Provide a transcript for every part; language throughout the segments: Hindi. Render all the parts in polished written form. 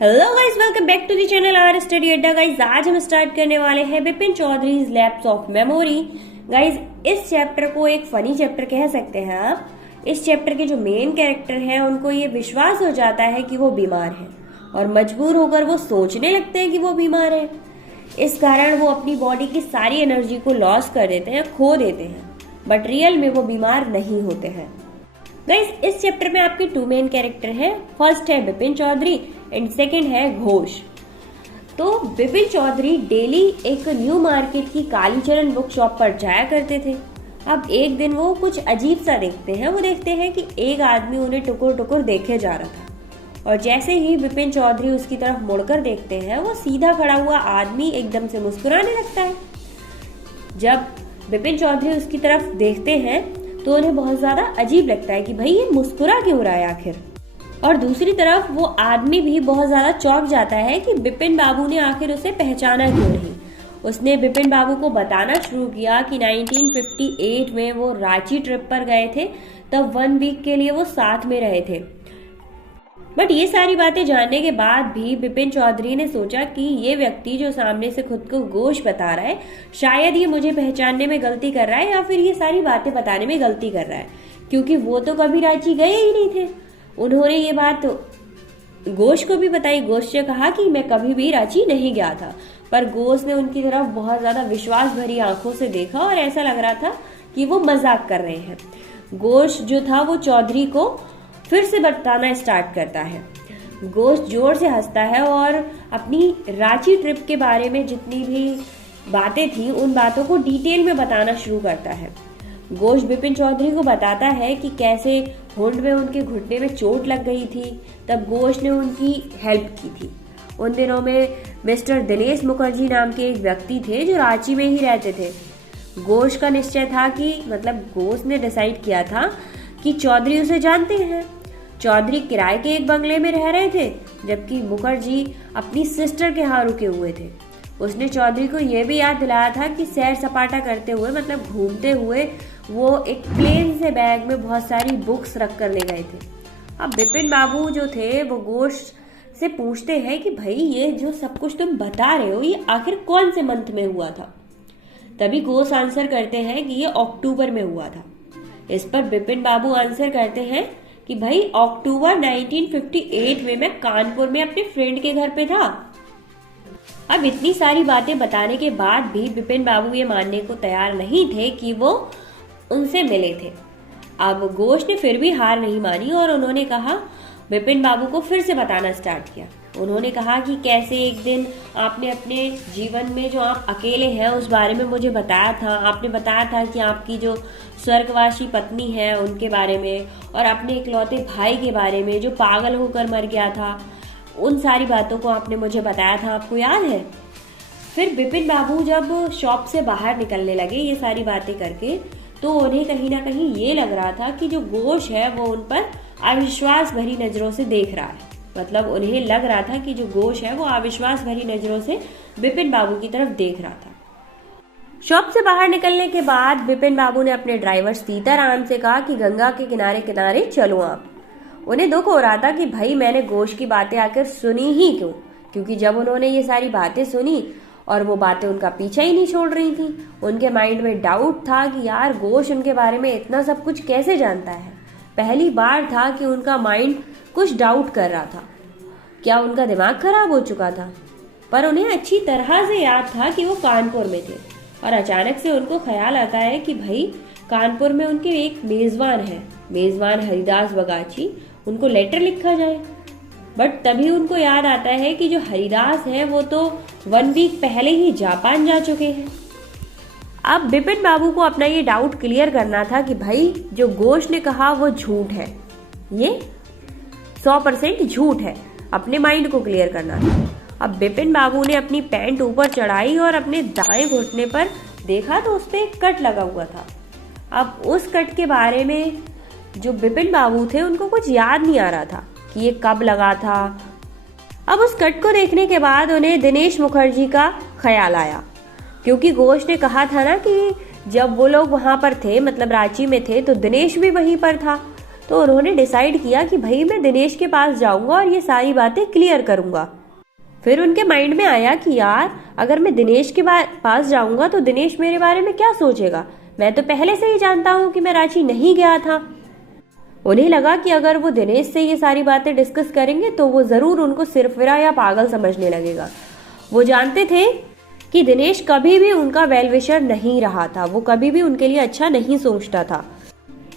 Hello guys, welcome back to the channel our study Adda. Guys आज हम स्टार्ट करने वाले हैं Bipin Chaudhari's lapse of memory. Guys इस चैप्टर को एक फनी चैप्टर कह सकते हैं आप। इस चैप्टर के जो मेन कैरेक्टर हैं उनको ये विश्वास हो जाता है कि वो बीमार हैं और मजबूर होकर वो सोचने लगते हैं कि वो बीमार है। इस कारण वो अपनी बॉडी की सारी एनर्जी को लॉस कर देते हैं, खो देते हैं, बट रियल में वो बीमार नहीं होते हैं। गाइस इस चैप्टर में आपके टू मेन कैरेक्टर हैं। फर्स्ट है बिपिन चौधरी एंड सेकंड है घोष। तो बिपिन चौधरी डेली एक न्यू मार्केट की कालीचरण बुक शॉप पर जाया करते थे। अब एक दिन वो कुछ अजीब सा देखते हैं। वो देखते हैं कि एक आदमी उन्हें टुकुर टुकुर देखे जा रहा था और जैसे ही बिपिन चौधरी उसकी तरफ मुड़कर देखते हैं वो सीधा खड़ा हुआ आदमी एकदम से मुस्कुराने लगता है। जब बिपिन चौधरी उसकी तरफ देखते हैं तो उन्हें बहुत ज्यादा अजीब लगता है कि भाई ये मुस्कुरा क्यों रहा है आखिर। और दूसरी तरफ वो आदमी भी बहुत ज्यादा चौंक जाता है कि बिपिन बाबू ने आखिर उसे पहचाना क्यों नहीं। उसने बिपिन बाबू को बताना शुरू किया कि 1958 में वो रांची ट्रिप पर गए थे, तब 1 वीक के लिए वो साथ में रहे थे। बट ये सारी बातें जानने के बाद भी बिपिन चौधरी ने सोचा कि ये व्यक्ति जो सामने से खुद को घोष बता रहा है, शायद ये मुझे पहचानने में गलती कर रहा है या फिर ये सारी बातें बताने में गलती कर रहा है, क्योंकि वो तो कभी रांची गए ही नहीं थे। उन्होंने ये बात घोष को भी बताई। घोष ने कहा कि मैं कभी भी रांची नहीं गया था, पर घोष ने उनकी तरफ बहुत ज्यादा विश्वास भरी आंखों से देखा और ऐसा लग रहा था कि वो मजाक कर रहे हैं। घोष जो था वो चौधरी को फिर से बताना स्टार्ट करता है। घोष जोर से हंसता है और अपनी रांची ट्रिप के बारे में जितनी भी बातें थी उन बातों को डिटेल में बताना शुरू करता है। घोष बिपिन चौधरी को बताता है कि कैसे होंठ में उनके घुटने में चोट लग गई थी, तब घोष ने उनकी हेल्प की थी। उन दिनों में मिस्टर दिनेश मुखर्जी नाम के एक व्यक्ति थे जो रांची में ही रहते थे। घोष का निश्चय था कि घोष ने डिसाइड किया था कि चौधरी उसे जानते हैं। चौधरी किराए के एक बंगले में रह रहे थे जबकि मुखर्जी अपनी सिस्टर के यहाँ रुके हुए थे। उसने चौधरी को यह भी याद दिलाया था कि सैर सपाटा करते हुए घूमते हुए वो एक प्लेन से बैग में बहुत सारी बुक्स रख कर ले गए थे। अब बिपिन बाबू जो थे वो घोष से पूछते हैं कि भाई ये जो सब कुछ तुम बता रहे हो ये आखिर कौन से मंथ में हुआ था। तभी घोष आंसर करते हैं कि ये अक्टूबर में हुआ था। इस पर बिपिन बाबू आंसर करते हैं कि भाई अक्टूबर 1958 में मैं कानपुर में अपने फ्रेंड के घर पे था। अब इतनी सारी बातें बताने के बाद भी बिपिन बाबू ये मानने को तैयार नहीं थे कि वो उनसे मिले थे। अब घोष ने फिर भी हार नहीं मानी और उन्होंने कहा बिपिन बाबू को फिर से बताना स्टार्ट किया। उन्होंने कहा कि कैसे एक दिन आपने अपने जीवन में जो आप अकेले हैं उस बारे में मुझे बताया था। आपने बताया था कि आपकी जो स्वर्गवासी पत्नी है उनके बारे में और अपने इकलौते भाई के बारे में जो पागल होकर मर गया था, उन सारी बातों को आपने मुझे बताया था, आपको याद है। फिर बिपिन बाबू जब शॉप से बाहर निकलने लगे ये सारी बातें करके, तो उन्हें कहीं ना कहीं ये लग रहा था कि जो घोष है वो उन पर अविश्वास भरी नजरों से देख रहा है। उन्हें लग रहा था कि जो घोष है वो अविश्वास भरी नजरों से बिपिन बाबू की तरफ देख रहा था। शॉप से बाहर निकलने के बाद बिपिन बाबू ने अपने ड्राइवर सीताराम से कहा कि गंगा के किनारे किनारे चलो आप। उन्हें दुख हो रहा था कि भाई मैंने घोष की बातें आकर सुनी ही क्यों, क्योंकि जब उन्होंने ये सारी बातें सुनी और वो बातें उनका पीछा ही नहीं छोड़ रही थी, उनके माइंड में डाउट था कि यार घोष उनके बारे में इतना सब कुछ कैसे जानता है। पहली बार था कि उनका माइंड कुछ डाउट कर रहा था। क्या उनका दिमाग खराब हो चुका था? पर उन्हें अच्छी तरह से याद था कि वो कानपुर में थे और अचानक से उनको ख्याल आता है कि भाई कानपुर में उनके एक मेजबान है, मेजबान हरिदास बगाची, उनको लेटर लिखा जाए। बट तभी उनको याद आता है कि जो हरिदास है वो तो 1 वीक पहले ही जापान जा चुके हैं। अब बिपिन बाबू को अपना ये डाउट क्लियर करना था कि भाई जो घोष ने कहा वो झूठ है, ये 100% झूठ है। अपने माइंड को क्लियर करना था। अब बिपिन बाबू ने अपनी पैंट ऊपर चढ़ाई और अपने दाएं घुटने पर देखा तो उस पर एक कट लगा हुआ था। अब उस कट के बारे में जो बिपिन बाबू थे उनको कुछ याद नहीं आ रहा था कि ये कब लगा था। अब उस कट को देखने के बाद उन्हें दिनेश मुखर्जी का ख्याल आया, क्योंकि घोष ने कहा था ना कि जब वो लोग वहां पर थे रांची में थे तो दिनेश भी वहीं पर था। तो उन्होंने डिसाइड किया कि भाई मैं दिनेश के पास जाऊंगा और ये सारी बातें क्लियर करूंगा। फिर उनके माइंड में आया कि यार अगर मैं दिनेश के पास जाऊंगा तो दिनेश मेरे बारे में क्या सोचेगा, मैं तो पहले से ही जानता हूँ कि मैं रांची नहीं गया था। उन्हें लगा कि अगर वो दिनेश से ये सारी बातें डिस्कस करेंगे तो वो जरूर उनको सिरफिरा या पागल समझने लगेगा। वो जानते थे कि दिनेश कभी भी उनका वेल विशर नहीं रहा था, वो कभी भी उनके लिए अच्छा नहीं सोचता था।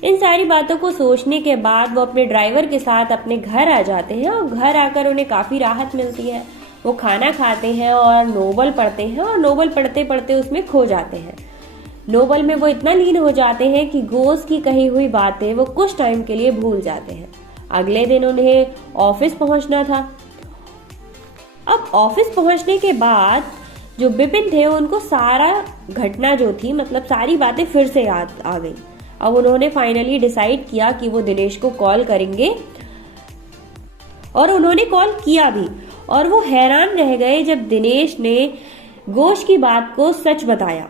इन सारी बातों को सोचने के बाद वो अपने ड्राइवर के साथ अपने घर आ जाते हैं और घर आकर उन्हें काफी राहत मिलती है। वो खाना खाते हैं और नोवेल पढ़ते हैं और नोवेल पढ़ते पढ़ते उसमें खो जाते हैं। नोवेल में वो इतना लीन हो जाते हैं कि घोष की कही हुई बातें वो कुछ टाइम के लिए भूल जाते हैं। अगले दिन उन्हें ऑफिस पहुंचना था। अब ऑफिस पहुंचने के बाद जो बिपिन थे उनको सारा घटना जो थी, मतलब सारी बातें फिर से याद आ गई। अब उन्होंने फाइनली डिसाइड किया कि वो दिनेश को कॉल करेंगे और उन्होंने कॉल किया भी। और वो हैरान रह गए जब दिनेश ने घोष की बात को सच बताया।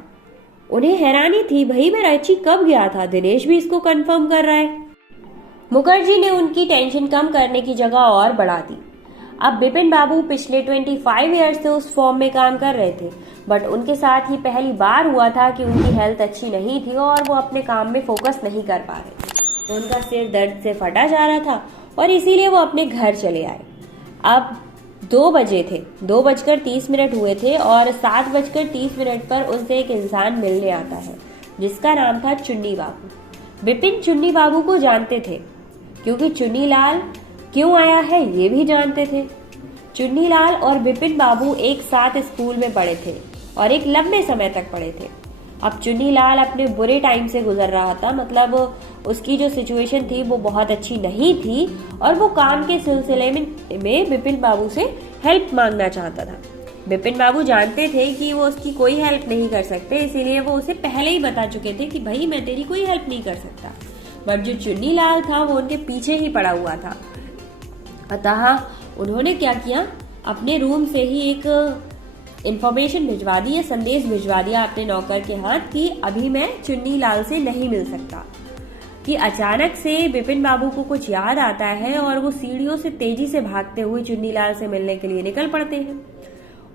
उन्हें हैरानी थी, भाई मैं रांची कब गया था, दिनेश भी इसको कंफर्म कर रहा है। मुखर्जी ने उनकी टेंशन कम करने की जगह और बढ़ा दी। अब बिपिन बाबू पिछले 25 ईयर्स से उस फॉर्म में काम कर रहे थे, बट उनके साथ ही पहली बार हुआ था कि उनकी हेल्थ अच्छी नहीं थी और वो अपने काम में फोकस नहीं कर पा रहे थे। उनका सिर दर्द से फटा जा रहा था और इसीलिए वो अपने घर चले आए। अब 2 बजे थे, 2:30 हुए थे और 7:30 पर उनसे एक इंसान मिलने आता है जिसका नाम था चुन्नी बाबू। बिपिन चुन्नी बाबू को जानते थे क्योंकि चुन्नी लाल क्यों आया है ये भी जानते थे। चुन्नी लाल और बिपिन बाबू एक साथ स्कूल में पढ़े थे और एक लंबे समय तक पढ़े थे। अब चुन्नी लाल अपने बुरे टाइम से गुजर रहा था, मतलब उसकी जो सिचुएशन थी वो बहुत अच्छी नहीं थी और वो काम के सिलसिले में बिपिन बाबू से हेल्प मांगना चाहता था। बिपिन बाबू जानते थे कि वो उसकी कोई हेल्प नहीं कर सकते, इसीलिए वो उसे पहले ही बता चुके थे कि भाई मैं तेरी कोई हेल्प नहीं कर सकता। बट जो चुन्नी लाल था वो उनके पीछे ही पड़ा हुआ था। अतः उन्होंने क्या किया, अपने रूम से ही एक इंफॉर्मेशन भिजवा दी या संदेश भिजवा दिया अपने नौकर के हाथ कि अभी मैं चुन्नी लाल से नहीं मिल सकता। कि अचानक से बिपिन बाबू को कुछ याद आता है और वो सीढ़ियों से तेजी से भागते हुए चुन्नी लाल से मिलने के लिए निकल पड़ते हैं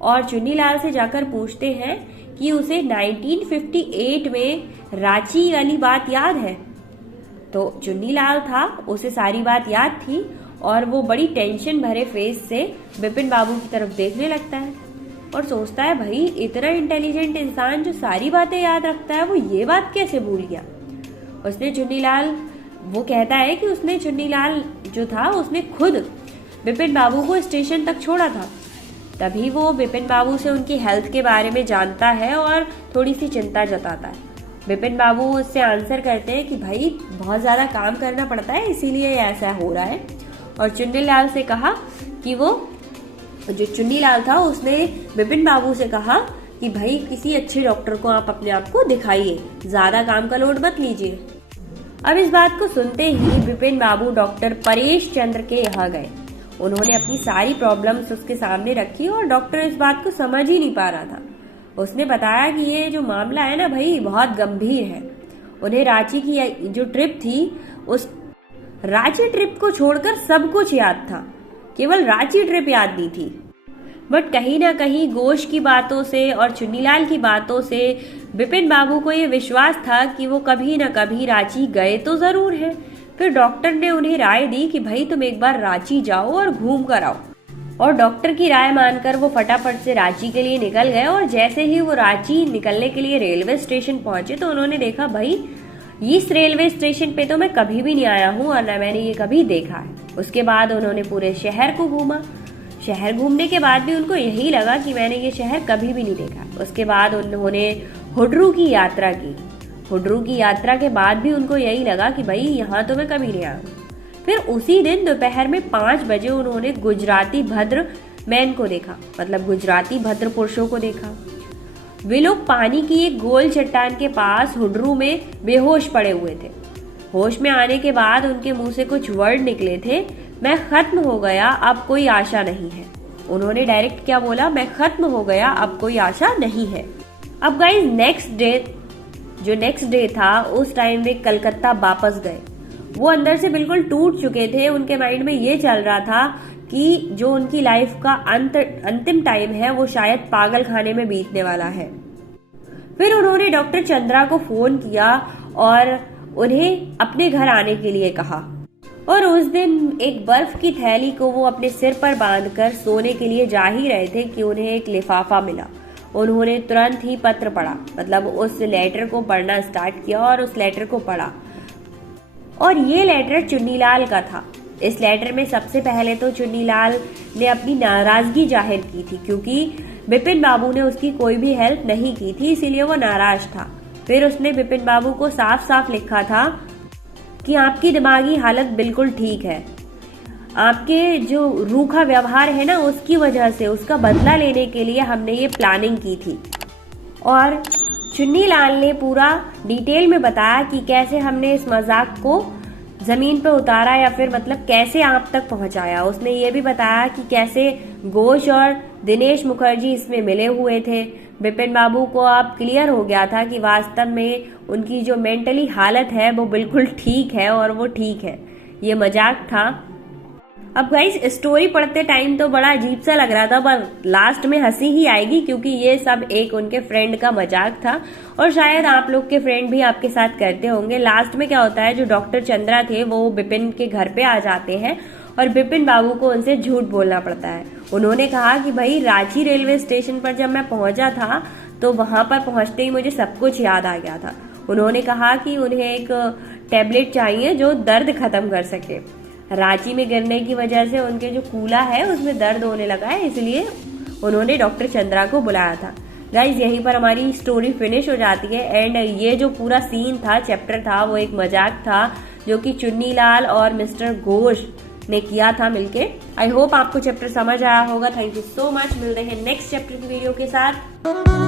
और चुन्नी लाल से जाकर पूछते हैं कि उसे 1958 में रांची वाली बात याद है। तो चुन्नी लाल था, उसे सारी बात याद थी और वो बड़ी टेंशन भरे फेस से बिपिन बाबू की तरफ देखने लगता है और सोचता है भाई इतना इंटेलिजेंट इंसान जो सारी बातें याद रखता है वो ये बात कैसे भूल गया। उसने चुन्नी लाल, वो कहता है कि उसने चुन्नी लाल जो था उसने खुद बिपिन बाबू को स्टेशन तक छोड़ा था। तभी वो बिपिन बाबू से उनकी हेल्थ के बारे में जानता है और थोड़ी सी चिंता जताता है। बिपिन बाबू उससे आंसर करते हैं कि भाई बहुत ज्यादा काम करना पड़ता है इसीलिए ऐसा हो रहा है। और चुन्नी लाल से कहा कि वो जो चुन्नी लाल था उसने बिपिन बाबू से कहा कि भाई किसी अच्छे डॉक्टर को आप अपने आप को दिखाइए, ज्यादा काम का लोड मत लीजिए। अब इस बात को सुनते ही बिपिन बाबू डॉक्टर परेश चंद्र के यहाँ गए। उन्होंने अपनी सारी प्रॉब्लम्स उसके सामने रखी और डॉक्टर इस बात को समझ ही नहीं पा रहा था। उसने बताया कि ये जो मामला है ना भाई बहुत गंभीर है। उन्हें रांची की जो ट्रिप थी उस रांची ट्रिप को छोड़कर सब कुछ याद था, केवल रांची ट्रिप याद नहीं थी। बट कहीं ना कहीं घोष की बातों से और चुन्नीलाल की बातों से बिपिन बाबू को ये विश्वास था कि वो कभी न कभी रांची गए तो जरूर है। फिर डॉक्टर ने उन्हें राय दी कि भाई तुम एक बार रांची जाओ और घूम कर आओ। और डॉक्टर की राय मानकर वो फटाफट से रांची के लिए निकल गए। और जैसे ही वो रांची निकलने के लिए रेलवे स्टेशन पहुंचे तो उन्होंने देखा भाई इस रेलवे स्टेशन पे तो मैं कभी भी नहीं आया हूँ और न मैंने ये कभी देखा है। उसके बाद उन्होंने पूरे शहर को घूमा। शहर घूमने के बाद भी उनको यही लगा कि मैंने ये शहर कभी भी नहीं देखा। उसके बाद उन्होंने हुड्रू की यात्रा की। हुड्रू की यात्रा के बाद भी उनको यही लगा कि भाई यहाँ तो मैं कभी नहीं आया। फिर उसी दिन दोपहर में 5 बजे उन्होंने गुजराती भद्र मैन को देखा, मतलब गुजराती भद्र पुरुषों को देखा। वे लोग पानी की एक गोल चट्टान के पास हुड्रू में बेहोश पड़े हुए थे। होश में आने के बाद उनके मुंह से कुछ वर्ड निकले थे, मैं खत्म हो गया, अब कोई आशा नहीं है। उन्होंने डायरेक्ट क्या बोला, मैं खत्म हो गया, अब कोई आशा नहीं है। अब गाइस नेक्स्ट डे था उस टाइम वे कलकत्ता वापस गए वो अंदर से बिल्कुल टूट चुके थे। उनके माइंड में ये चल रहा था कि जो उनकी लाइफ का अंतिम टाइम है वो शायद पागल खाने में बीतने वाला है। फिर उन्होंने डॉक्टर चंद्रा को फोन किया और उन्हें अपने घर आने के लिए कहा। और उस दिन एक बर्फ की थैली को वो अपने सिर पर बांधकर सोने के लिए जा ही रहे थे कि उन्हें एक लिफाफा मिला। उन्होंने तुरंत ही पत्र पढ़ा, मतलब उस लेटर को पढ़ना स्टार्ट किया और उस लेटर को पढ़ा। और ये लेटर चुन्नीलाल का था। इस लेटर में सबसे पहले तो चुन्नीलाल ने अपनी नाराजगी जाहिर की थी, क्योंकि बिपिन बाबू ने उसकी कोई भी हेल्प नहीं की थी, इसीलिए वो नाराज था। फिर उसने बिपिन बाबू को साफ साफ लिखा था कि आपकी दिमागी हालत बिल्कुल ठीक है, आपके जो रूखा व्यवहार है ना उसकी वजह से उसका बदला लेने के लिए हमने ये प्लानिंग की थी। और चुन्नीलाल ने पूरा डिटेल में बताया कि कैसे हमने इस मजाक को जमीन पर उतारा या फिर मतलब कैसे आप तक पहुंचाया। उसने ये भी बताया कि कैसे घोष और दिनेश मुखर्जी इसमें मिले हुए थे। बिपिन बाबू को अब क्लियर हो गया था कि वास्तव में उनकी जो मेंटली हालत है वो बिल्कुल ठीक है और वो ठीक है, ये मजाक था। अब गाइस स्टोरी पढ़ते टाइम तो बड़ा अजीब सा लग रहा था, पर लास्ट में हंसी ही आएगी क्योंकि ये सब एक उनके फ्रेंड का मजाक था और शायद आप लोग के फ्रेंड भी आपके साथ करते होंगे। लास्ट में क्या होता है, जो डॉक्टर चंद्रा थे वो बिपिन के घर पे आ जाते हैं और बिपिन बाबू को उनसे झूठ बोलना पड़ता है। उन्होंने कहा कि भाई रांची रेलवे स्टेशन पर जब मैं पहुंचा था तो वहां पर पहुंचते ही मुझे सब कुछ याद आ गया था। उन्होंने कहा कि उन्हें एक टेबलेट चाहिए जो दर्द खत्म कर सके। रांची में गिरने की वजह से उनके जो कूला है उसमें दर्द होने लगा है, इसलिए उन्होंने डॉक्टर चंद्रा को बुलाया था। गाइज यहीं पर हमारी स्टोरी फिनिश हो जाती है एंड ये जो पूरा सीन था, चैप्टर था, वो एक मजाक था जो कि चुन्नीलाल और मिस्टर घोष ने किया था मिलके। आई होप आपको चैप्टर समझ आया होगा। Thank you so much. मिलते हैं नेक्स्ट चैप्टर की वीडियो के साथ।